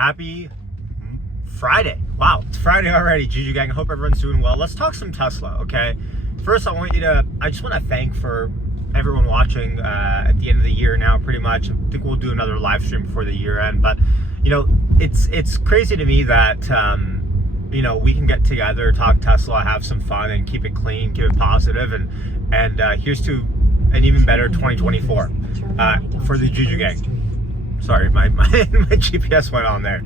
Happy Friday. Wow, it's Friday already, Juju Gang. I hope everyone's doing well. Let's talk some Tesla, okay? First, I just want to thank for everyone watching at the end of the year now, pretty much. I think we'll do another live stream before the year end, but it's crazy to me that we can get together, talk Tesla, have some fun, and keep it clean, keep it positive, and here's to an even better 2024 for the Juju Gang. Sorry, my GPS went on there.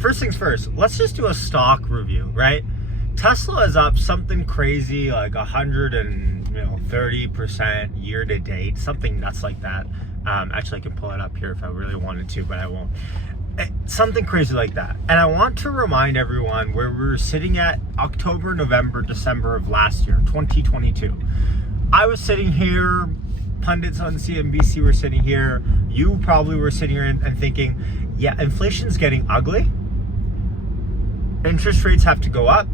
First things first, let's just do a stock review, right? Tesla is up something crazy like 130% year to date, something nuts like that. Actually, I can pull it up here if I really wanted to, but I won't. Something crazy like that. And I want to remind everyone where we were sitting at October, November, December of last year, 2022. I was sitting here, pundits on CNBC were sitting here, you probably were sitting here and thinking, yeah, inflation's getting ugly. Interest rates have to go up.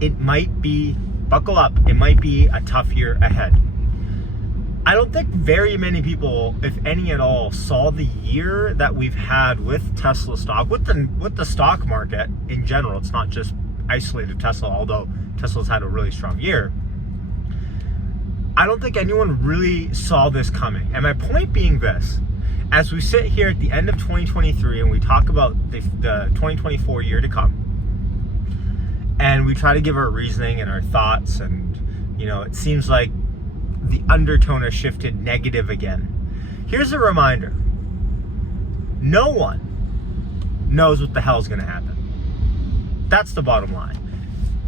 It might be, buckle up, it might be a tough year ahead. I don't think very many people, if any at all, saw the year that we've had with Tesla stock, with the stock market in general. It's not just isolated Tesla, although Tesla's had a really strong year. I don't think anyone really saw this coming. And my point being this, as we sit here at the end of 2023 and we talk about the 2024 year to come, and we try to give our reasoning and our thoughts, and it seems like the undertone has shifted negative again. Here's a reminder. No one knows what the hell is going to happen. That's the bottom line.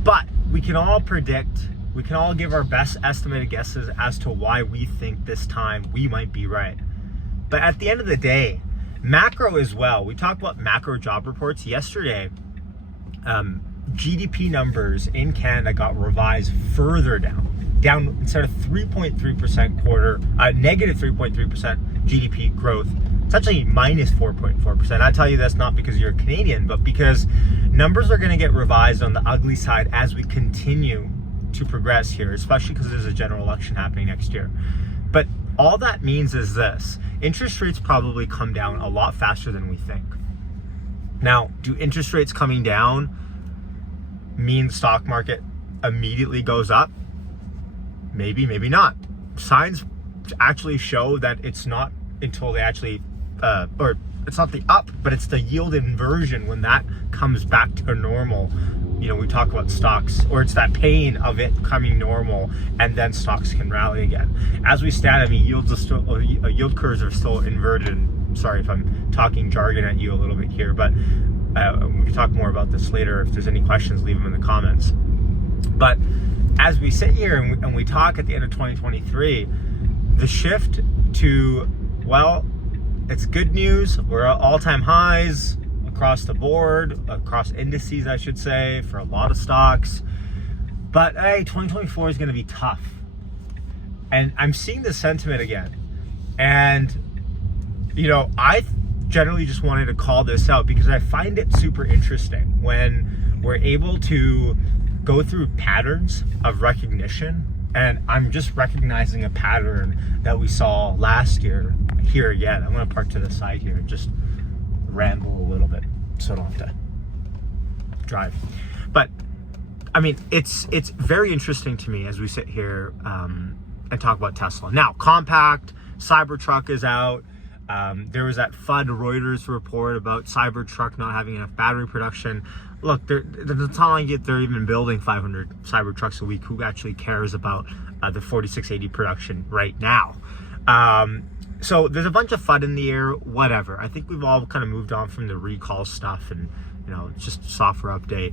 But we can all predict, we can all give our best estimated guesses as to why we think this time we might be right. But at the end of the day, macro as well. We talked about macro job reports yesterday. GDP numbers in Canada got revised further down instead of 3.3% negative 3.3% GDP growth. It's actually minus 4.4%. I tell you that's not because you're Canadian, but because numbers are going to get revised on the ugly side as we continue to progress here, especially because there's a general election happening next year. But all that means is this: interest rates probably come down a lot faster than we think. Now, do interest rates coming down mean the stock market immediately goes up? Maybe, maybe not. Signs actually show that it's not until they actually, or it's not the up, but it's the yield inversion when that comes back to normal. We talk about stocks, or it's that pain of it coming normal, and then stocks can rally again. As we stand, yield curves are still inverted. Sorry if I'm talking jargon at you a little bit here, but we can talk more about this later. If there's any questions, leave them in the comments. But as we sit here and we talk at the end of 2023, the shift to, well, it's good news. We're at all-time highs across the board, across indices, I should say, for a lot of stocks. But hey, 2024 is going to be tough. And I'm seeing the sentiment again. And, I generally just wanted to call this out because I find it super interesting when we're able to go through patterns of recognition. And I'm just recognizing a pattern that we saw last year here again. I'm going to park to the side here and just ramble a little bit so I don't have to drive. But it's very interesting to me as we sit here and talk about Tesla. Now, compact Cybertruck is out. There was that FUD Reuters report about Cybertruck not having enough battery production. Look, it's not like they're even building 500 Cybertrucks a week. Who actually cares about the 4680 production right now? So there's a bunch of FUD in the air, whatever. I think we've all kind of moved on from the recall stuff and, it's just a software update.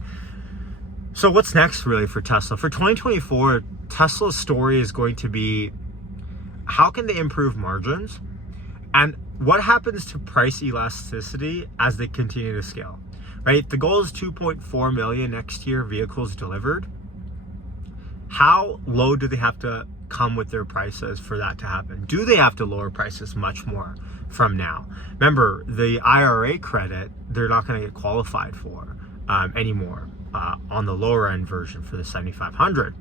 So what's next really for Tesla? For 2024, Tesla's story is going to be, how can they improve margins? And what happens to price elasticity as they continue to scale, right? The goal is 2.4 million next year vehicles delivered. How low do they have to come with their prices for that to happen? Do they have to lower prices much more from now? Remember, the IRA credit, they're not going to get qualified for anymore on the lower end version for the 7500,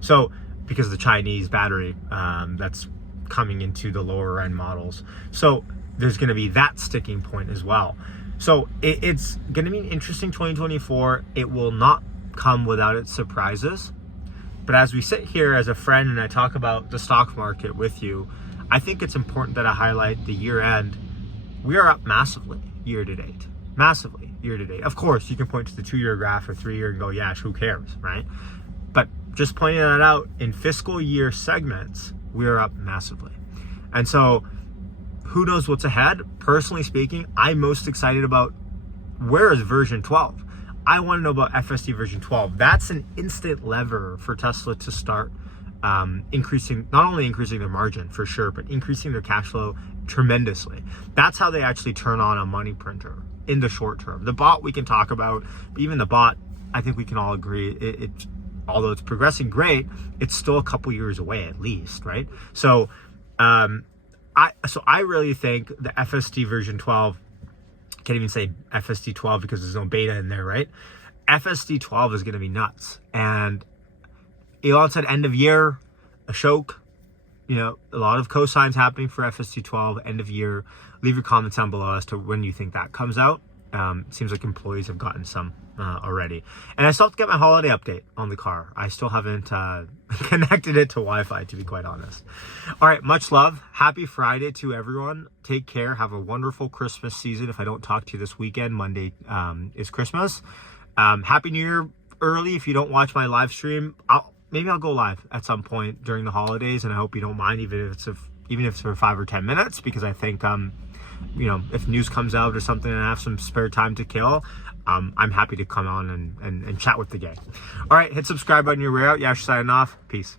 So because of the Chinese battery that's coming into the lower end models. So there's going to be that sticking point as well. So it's going to be an interesting 2024. It will not come without its surprises. But as we sit here as a friend and I talk about the stock market with you, I think it's important that I highlight the year end. We are up massively year to date. Massively year to date. Of course, you can point to the 2-year graph or 3-year and go, yeah, who cares, right? But just pointing that out, in fiscal year segments, we are up massively. And so who knows what's ahead? Personally speaking, I'm most excited about where is version 12. I want to know about FSD version 12. That's an instant lever for Tesla to start increasing, not only increasing their margin for sure, but increasing their cash flow tremendously. That's how they actually turn on a money printer in the short term. The bot we can talk about, but even the bot, I think we can all agree, it although it's progressing great, it's still a couple years away at least, right? So I really think the FSD version 12, can't even say FSD 12 because there's no beta in there, right? FSD 12 is going to be nuts. And Elon said end of year, Ashok, a lot of cosigns happening for FSD 12, end of year. Leave your comments down below as to when you think that comes out. It seems like employees have gotten some already. And I still have to get my holiday update on the car. I still haven't connected it to Wi-Fi, to be quite honest. All right, much love. Happy Friday to everyone. Take care. Have a wonderful Christmas season. If I don't talk to you this weekend, Monday is Christmas. Happy New Year early. If you don't watch my live stream, maybe I'll go live at some point during the holidays, and I hope you don't mind, even if it's for 5 or 10 minutes, because I think if news comes out or something and I have some spare time to kill, I'm happy to come on and chat with the gang. All right, hit subscribe button. You're out. Yash signing off. Peace.